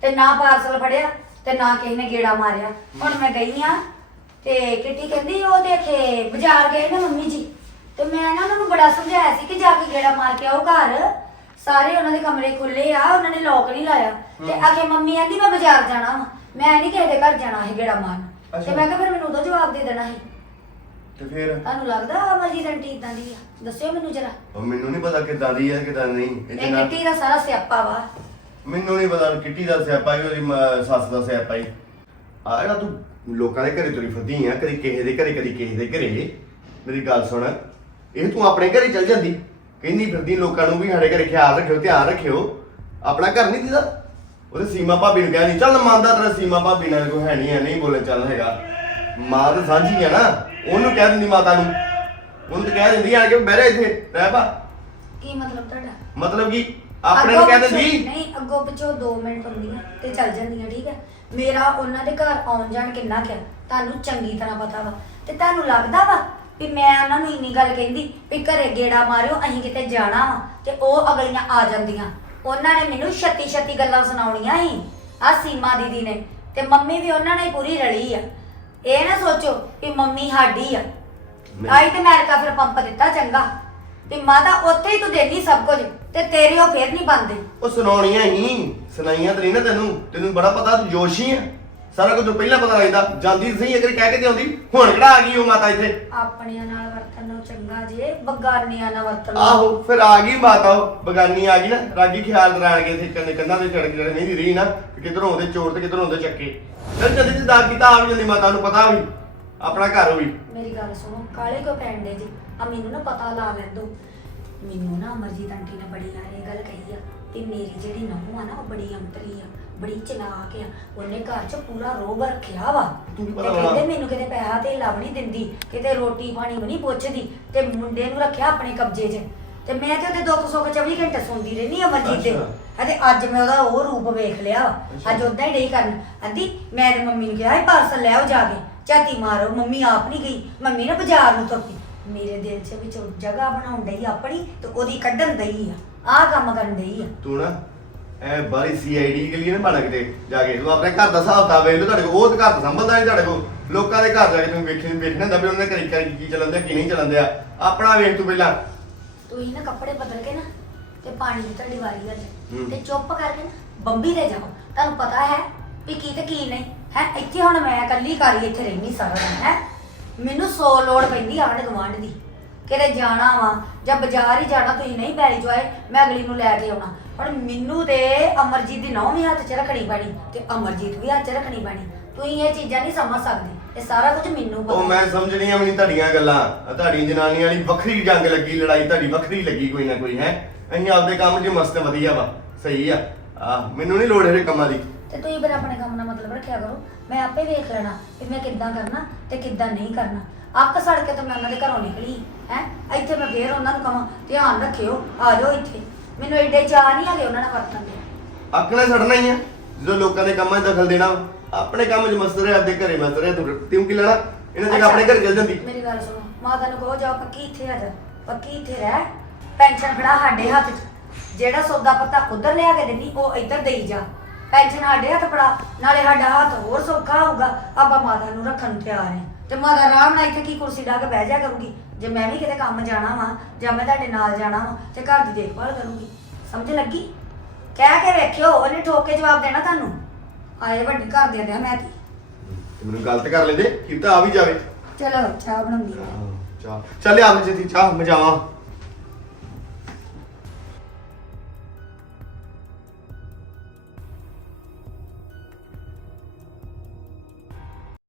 ਤੇ ਨਾ ਪਾਰਸਲ ਫੜਿਆ ਤੇ ਨਾ ਕਿਸੇ ਨੇ ਗੇੜਾ ਮਾਰਿਆ। ਹੁਣ ਮੈਂ ਗਈ ਆ ਤੇ ਕਿੱਟੀ ਕਹਿੰਦੀ ਉਹ ਦੇਖੇ ਬਾਜ਼ਾਰ ਗਏ ਨੇ ਮੰਮੀ ਜੀ। ਤੇ ਮੈਂ ਨਾ ਉਹਨਾਂ ਨੂੰ ਬੜਾ ਸਮਝਾਇਆ ਸੀ ਕਿ ਜਾ ਕੇ ਗੇੜਾ ਮਾਰ ਕੇ ਆਓ ਘਰ। ਸਾਰੇ ਉਹਨਾਂ ਦੇ ਕਮਰੇ ਖੁੱਲੇ ਆ ਉਹਨਾਂ ਨੇ ਲੋਕ ਨਹੀਂ ਲਾਇਆ। ਤੇ ਆਖੇ ਮੰਮੀ ਆਂਦੀ ਮੈਂ ਬਾਜ਼ਾਰ ਜਾਣਾ ਵਾ। ਮੈਂ ਨਹੀਂ ਕਿਸੇ ਦੇ ਘਰ ਜਾਣਾ ਹੈ ਗੇੜਾ ਮਾਰਨ। ਤੇ ਅੱਛਾ। ਮੈਂ ਕਿਹਾ ਫਿਰ ਮੈਨੂੰ ਉਦੋਂ ਜਵਾਬ ਦੇ ਦੇਣਾ ਸੀ। ਤੇ ਫਿਰ? ਤੁਹਾਨੂੰ ਲੱਗਦਾ ਅਮਰਜੀਤ ਆਂਟੀ ਇਦਾਂ ਦੀ ਆ? ਦੱਸਿਓ ਮੈਨੂੰ ਜਰਾ। ਉਹ ਮੈਨੂੰ ਨਹੀਂ ਪਤਾ ਕਿੱਦਾਂ ਦੀ ਹੈ ਕਿੱਦਾਂ ਨਹੀਂ। ਇਹਦੇ ਇਹ ਨਾਲ ਕਿੱਟੀ ਦਾ ਸਾਰਾ ਸਿਆਪਾ ਵਾ। ਮੈਨੂੰ ਨਹੀਂ ਪਤਾ ਕਿੱਟੀ ਦਾ ਸਿਆਪਾ ਹੀ ਉਹਦੀ ਮ- ਸੱਸ ਦਾ ਸਿਆਪਾ ਹੀ। ਆ ਜਿਹੜਾ ਤੂੰ ਲੋਕਾਂ ਦੇ ਘਰੇ ਤੁਰੀ ਫਿਰਦੀ ਆ ਕਦੀ ਕਿਸੇ ਦੇ ਘਰੇ ਕਦੀ ਕਿਸੇ ਦੇ ਘਰੇ ਮੇਰੀ ਗੱਲ ਸੁਣ। ਇਹ ਤੂੰ ਆਪਣੇ ਘਰੇ ਚੱਲ ਜਾਂਦੀ। ਕਹਿੰਦੀ ਫਿਰਦੀ ਲੋਕਾਂ ਨੂੰ ਵੀ ਸਾਡੇ ਘਰੇ ਖਿਆਲ ਰੱਖਿਓ ਧਿਆਨ ਰੱਖਿਓ। ਆਪਣਾ ਘਰ ਨਹੀਂ ਦੀਦਾ। ਉਹਦੇ ਸੀਮਾ ਭਾਬੀ ਨੂੰ ਕਿਹਾ ਨਹੀਂ ਚੱਲ ਮੰਨਦਾ ਤੇਰਾ ਸੀਮਾ ਭਾਬੀ ਨਾਲ ਕੋਈ ਹੈ ਨਹੀਂ ਹੈ ਨਹੀਂ ਬੋਲੇ ਚੱਲ ਹੈਗਾ। ਮਾਂ ਤਾਂ ਸਾਂਝੀ ਆ ਨਾ। ਉਹਨੂੰ ਕਹਿ ਦਿੰਦੀ ਮਾਤਾ ਨੂੰ। ਉਹਨੂੰ ਤਾਂ ਕਹਿ ਦਿੰਦੀ ਆ ਕਿ ਬਹਿਰੇ ਇੱਥੇ ਰਹਿ ਪਾ। ਕੀ ਮਤਲਬ ਤੁਹਾਡਾ? ਮਤਲਬ ਕਿ? ਆਪਣੇ ਨੂੰ ਅੱਗੋਂ ਕਹਿ ਪਿੱਛੋਂ- ਦਿੰਦੀ ਨਹੀਂ ਅੱਗੋਂ ਪਿੱਛੋਂ 2 ਮਿੰਟ ਹੁੰਦੀਆਂ ਤੇ ਚੱਲ ਜਾਂਦੀਆਂ ਠੀਕ ਹੈ? ਮੇਰਾ ਉਹਨਾਂ ਦੇ ਘਰ ਆਉਣ ਜਾਣ ਕਿੰਨਾ ਕਿਆ ਤੁਹਾਨੂੰ ਚੰਗੀ ਤਰ੍ਹਾਂ ਪਤਾ ਵਾ। ਤੇ ਤੁਹਾਨੂੰ ਲੱਗਦਾ ਵਾ ਵੀ ਮੈਂ ਉਹਨਾਂ ਨੂੰ ਇੰਨੀ ਗੱਲ ਕਹਿੰਦੀ ਵੀ ਘਰੇ ਗੇੜਾ ਮਾਰਿਓ ਅਸੀਂ ਕਿਤੇ ਜਾਣਾ ਵਾ ਤੇ ਉਹ ਅਗਲੀਆਂ ਆ ਜਾਂਦੀਆਂ। ਉਹਨਾਂ ਨੇ ਮੈਨੂੰ ਛੱਤੀ ਛੱਤੀ ਗੱਲਾਂ ਸੁਣਾਉਣੀਆਂ ਸੀ ਆ ਸੀਮਾ ਦੀਦੀ ਨੇ। ਤੇ ਮੰਮੀ ਵੀ ਉਹਨਾਂ ਨੇ ਪੂਰੀ ਰਲੀ ਆ। ਇਹ ਨਾ ਸੋਚੋ ਵੀ ਮੰਮੀ ਸਾਡੀ ਆ। ਆਈ ਤੇ ਅਮਰੀਕਾ ਫਿਰ ਪੰਪ ਦਿੱਤਾ ਚੰਗਾ। ਤੇ ਮਾਤਾ ਉੱਥੇ ਹੀ ਤੂੰ ਦੇਣੀ ਸਭ ਕੁਝ ਤੇ ਤੇਰੇ ਉਹ ਫੇਰ ਨਹੀਂ ਬੰਦੇ ਉਹ ਸੁਣਾਉਣੀਆਂ ਹੀ ਸੁਣਾਈਆਂ ਤਾਂ ਨਹੀਂ ਨਾ ਤੈਨੂੰ। ਤੈਨੂੰ ਬੜਾ ਪਤਾ ਤੂੰ ਜੋਸ਼ੀ ਆ। ਸਾਰਾ ਕੁਝ ਪਹਿਲਾਂ ਪਤਾ ਲੱਗਦਾ ਜਾਂਦੀ ਸਹੀ ਅਗਰ ਕਹਿ ਕੇ ਤੇ ਆਉਂਦੀ ਹੁਣ ਕਿਹੜਾ ਆ ਗਈ ਉਹ ਮਾਤਾ ਇੱਥੇ? ਆਪਣਿਆਂ ਨਾਲ ਵਰਤਨ ਨੂੰ ਚੰਗਾ ਜੇ ਬਗਾਨੀਆਂ ਨਾਲ ਵਰਤਨ ਨੂੰ। ਆਹੋ ਫਿਰ ਆ ਗਈ ਮਾਤਾ ਉਹ ਬਗਾਨੀ ਆ ਗਈ ਨਾ ਰਾਗੀ ਖਿਆਲ ਦਰਾਣ ਕੇ ਇੱਥੇ ਕੰਨੇ ਕੰਨਾਂ ਤੇ ਚੜ ਕੇ ਜਿਹੜੇ ਨਹੀਂ ਰਹੀ ਨਾ ਕਿ ਕਿਧਰੋਂ ਆਉਂਦੇ ਚੋਰ ਤੇ ਕਿਧਰੋਂ ਆਉਂਦੇ ਚੱਕੇ। ਫਿਰ ਜਦ ਤੇ ਦਾਗ ਕੀਤਾ ਆ ਵੀ ਜਾਂਦੀ ਮਾਤਾ ਨੂੰ ਪਤਾ ਵੀ ਆਪਣਾ ਘਰ ਹੋਈ ਮੇਰੀ ਗੱਲ ਸੁਣੋ ਕਾਲੇ ਕਿਉਂ ਪੈਣ ਦੇ ਜੀ? ਆ ਮੈਨੂੰ ਨਾ ਪਤਾ ਲਾ ਲੈਣ ਦੋ। ਮੈਨੂੰ ਨਾ ਅਮਰਜੀਤ ਆਂਟੀ ਨੇ ਬੜੀ ਆ ਇਹ ਗੱਲ ਕਹੀ ਆ ਵੀ ਮੇਰੀ ਜਿਹੜੀ ਨੂੰਹ ਆ ਨਾ ਉਹ ਬੜੀ ਅੰਤਰੀ ਆ। ਬੜੀ ਚਲਾਕ ਆ। ਉਹਨੇ ਘਰ 'ਚ ਪੂਰਾ ਰੋਬ ਰੱਖਿਆ ਵਾ। ਤੂੰ ਕੀ ਕਹਿੰਦੇ? ਮੈਨੂੰ ਕਿਤੇ ਪੈਸਾ ਤੇ ਲੱਭ ਨਹੀਂ ਦਿੰਦੀ ਕਿਤੇ ਰੋਟੀ ਪਾਣੀ ਵੀ ਨਹੀਂ ਪੁੱਛਦੀ ਤੇ ਮੁੰਡੇ ਨੂੰ ਰੱਖਿਆ ਆਪਣੇ ਕਬਜ਼ੇ 'ਚ। ਤੇ ਮੈਂ ਤੇ ਉਹਦੇ ਦੁੱਖ ਸੁੱਖ 24 ਘੰਟੇ ਸੁਣਦੀ ਰਹਿੰਦੀ ਅਮਰਜੀਤ ਦੇ। ਅੱਛਾ। ਅਤੇ ਅੱਜ ਮੈਂ ਉਹਦਾ ਉਹ ਰੂਪ ਵੇਖ ਲਿਆ ਵਾ। ਅੱਜ ਉਦਾਂ ਹੀ ਡਈ ਕਰਨ। ਆਂਦੀ ਮੈਂ ਤੇ ਮੰਮੀ ਨੂੰ ਕਿਹਾ ਇਹ ਪਾਰਸਲ ਲੈ ਆਓ ਜਾ ਕੇ। ਝਾਤੀ ਮਾਰੋ ਮੰਮੀ ਆਪ ਨਹੀਂ ਗਈ। ਮੰਮੀ ਨੇ ਬਾਜ਼ਾਰ ਨੂੰ ਤੁਰ ਪਈ ਮੇਰੇ ਦਿਲ 'ਚ ਵਿੱਚ ਉਹ ਜਗ੍ਹਾ ਬਣਾਉਣ ਡਈ ਆਪਣੀ ਤੇ ਉਹਦੀ ਕੱਢਣ ਡਈ ਆ। ਆਹ ਕੰਮ ਕਰਨ ਡਈ ਆ। ਤੂੰ ਨਾ ਐ ਬਾਰੀ ਸੀਆਈਡੀ ਕੇ ਲਈ ਨਾ ਬਣ ਕਿਤੇ ਜਾ ਕੇ। ਤੂੰ ਆਪਣੇ ਘਰ ਦਾ ਹਿਸਾਬ ਤਾਂ ਵੇਖ ਲਓ ਤੁਹਾਡੇ ਕੋਲ ਉਹ ਤਾਂ ਘਰ ਦਾ ਸੰਭਲਦਾ ਨਹੀਂ ਤੁਹਾਡੇ ਕੋਲ। ਲੋਕਾਂ ਦੇ ਘਰ ਜਾ ਕੇ ਤੂੰ ਵੇਖੀ ਵੇਖਣਾ ਹੁੰਦਾ ਵੀ ਉਹਨਾਂ ਦੇ ਘਰੇ ਘਰੇ ਕੀ ਚੱਲਦਾ ਕੀ ਨਹੀਂ ਆਪਣਾ ਵੇਖ ਤੂੰ ਪਹਿਲਾਂ। ਤੁਸੀਂ ਨਾ ਕੱਪੜੇ ਬਦਲ ਕੇ ਨਾ ਤੇ ਪਾਣੀ ਦੀ ਤੁਹਾਡੀ ਵਾਰੀ ਹੂੰ। ਤੇ ਚੁੱਪ ਕਰਕੇ ਨਾ ਬੰਬੀ ਤੇ ਜਾਓ। ਤੁਹਾਨੂੰ ਪਤਾ ਹੈ ਵੀ ਕੀ ਤੇ ਕੀ ਨਹੀਂ। ਹੈ ਇੱਥੇ ਹੁਣ ਮੈਂ ਇਕੱਲੀ ਕਾਰੀ ਇੱਥੇ ਰਹਿਣੀ ਸਾਰਾ ਦਿਨ ਹੈ। ਮੈਨੂੰ ਸੌ ਲੋੜ ਪੈਂਦੀ ਆਂਢ ਗੁਆਂਢ ਦੀ। ਕਿਤੇ ਜਾਣਾ ਵਾ ਜਾਂ ਬਾਜ਼ਾਰ ਹੀ ਜਾਣਾ ਤੁਸੀਂ ਨਹੀਂ ਪੈਰੀ ਜਵਾਏ ਮੈਂ ਅਗਲੀ ਨੂੰ ਲੈ ਕੇ ਆਉਣਾ। ਪਰ ਮੈਨੂੰ ਤੇ ਅਮਰਜੀਤ ਦੀ ਨੌਂ ਵੀ ਹੱਥ 'ਚ ਰੱਖਣੀ ਪੈਣੀ ਤੇ ਅਮਰਜੀਤ ਵੀ ਹੱਥ 'ਚ ਰੱਖਣੀ ਪੈਣੀ। ਤੁਸੀਂ ਇਹ ਚੀਜ਼ਾਂ ਨਹੀਂ ਸਮਝ ਸਕਦੇ। ਇਹ ਸਾਰਾ ਕੁਝ ਮੈਨੂੰ ਪਤਾ। ਉਹ ਮੈਂ ਸਮਝਣੀਆਂ ਵੀ ਨਹੀਂ ਤੁਹਾਡੀਆਂ ਗੱਲਾਂ। ਆਹ ਤੁਹਾਡੀ ਜਨਾਨੀਆਂ ਵਾਲੀ ਵੱਖਰੀ ਜੰਗ ਲੱਗੀ ਲੜਾਈ ਤੁਹਾਡੀ ਵੱਖਰੀ ਲੱਗੀ ਕੋਈ ਨਾ ਕੋਈ ਹੈ? ਅਸੀਂ ਆਪਦੇ ਕੰਮ 'ਚ ਮਸਤ ਵਧੀਆ ਵਾ। ਸਹੀ ਆ। ਆ ਮੈਨੂੰ ਨਹੀਂ ਲੋੜ ਇਹਦੇ ਕੰਮਾਂ ਦੀ। ਤੇ ਤੁਸੀਂ ਫਿਰ ਆਪਣੇ ਕੰਮ ਨਾਲ ਮਤਲਬ ਰੱਖਿਆ ਕਰੋ। ਮੈਂ ਆਪੇ ਵੇਖ ਲੈਣਾ ਕਿ ਮੈਂ ਕਿੱਦਾਂ ਕਰਨਾ ਤੇ ਕਿੱਦਾਂ ਨਹੀਂ ਕਰਨਾ। ਅੱਕ ਸੜ ਕੇ ਤਾਂ ਮੈਂ ਉਹਨਾਂ ਦੇ ਘਰੋਂ ਨਿਕਲੀ ਹੈ? ਇੱਥੇ ਮੈਂ ਫੇਰ ਉਹਨਾਂ ਨੂੰ ਕਹਾਂ ਧਿਆਨ ਰੱਖਿਓ ਆ ਜਾਓ ਇੱਥੇ। ਮੈਨੂੰ ਐਡੇ ਚਾਹ ਨਹੀਂ ਹੈਗੇ ਉਹਨਾਂ ਨਾਲ ਵਰਤਣ ਦੇ। ਆਖਣਾ ਛੱਡਣਾ ਹੀ ਆ। ਜਦੋਂ ਲੋਕਾਂ ਦੇ ਕੰਮਾਂ 'ਚ ਦਖਲ ਦੇਣਾ। ਆਪਣੇ ਕੰਮ 'ਚ ਮਸਤ ਰਿਹਾ ਆਪਦੇ ਘਰੇ ਮਸਤ ਰਿਹਾ ਤੂੰ ਤੂੰ ਕੀ ਲੈਣਾ? ਇਹਨਾਂ ਜਗ੍ਹਾ ਆਪਣੇ ਘਰ ਚੱਲ ਜਾਂਦੀ। ਮੇਰੀ ਗੱਲ ਸੁਣੋ ਮਾਤਾ ਨੂੰ ਕਹੋ ਜਾਓ ਪੱਕੀ ਇੱਥੇ ਆ ਜਾ ਪੱਕੀ ਇੱਥੇ ਰਹਿ। ਪੈਨਸ਼ਨ ਫੜਾ ਸਾਡੇ ਹੱਥ 'ਚ। ਜਿਹੜਾ ਸੌਦਾ ਪੱਤਾ ਉਧਰ ਲਿਆ ਕੇ ਦਿੰਦੀ ਉਹ ਇੱਧਰ ਦੇਈ ਜਾ। ਪੈਨਸ਼ਨ ਸਾਡੇ ਹੱਥ ਫੜਾ ਨਾਲੇ ਸਾਡਾ ਹੱਥ ਹੋਰ ਸੌਖਾ ਹੋਊਗਾ। ਆਪਾਂ ਮਾਤਾ ਨੂੰ ਰੱਖਣ ਨੂੰ ਤਿਆਰ ਹਾਂ ਤੇ ਮਾਤਾ ਆਰਾਮ ਨਾਲ ਇੱਥੇ ਕੀ ਕੁਰਸੀ ਢਾ ਕੇ ਬਹਿ ਜਾ ਕਰੂਗੀ? ਜੇ ਮੈਂ ਵੀ ਕਿਤੇ ਕੰਮ ਜਾਣਾ ਵਾਂ ਜਾਂ ਮੈਂ ਤੁਹਾਡੇ ਨਾਲ ਜਾਣਾ ਵਾਂ ਤੇ ਘਰ ਦੀ ਦੇਖਭਾਲ ਕਰੂਗੀ। ਸਮਝ ਲੱਗੀ? ਕਹਿ ਕੇ ਵੇਖਿਓ ਉਹਨੇ ਠੋਕ ਕੇ ਜਵਾਬ ਦੇਣਾ ਤੁਹਾਨੂੰ। ਆਏ ਵੱਡੇ ਘਰ ਦੇ ਆ ਮੈਂ ਕੀ? ਤੇ ਮੈਨੂੰ ਗਲਤ ਕਰ ਲੈਂਦੇ ਕੀ ਤਾਂ ਆ ਵੀ ਜਾਵੇ। ਚਲੋ ਚਾਹ ਬਣਾਉਂਦੀ ਹਾਂ। ਚਾਹ। ਚੱਲ ਆ ਜਿੱਤੀ ਚਾਹ ਮਜਾਵਾ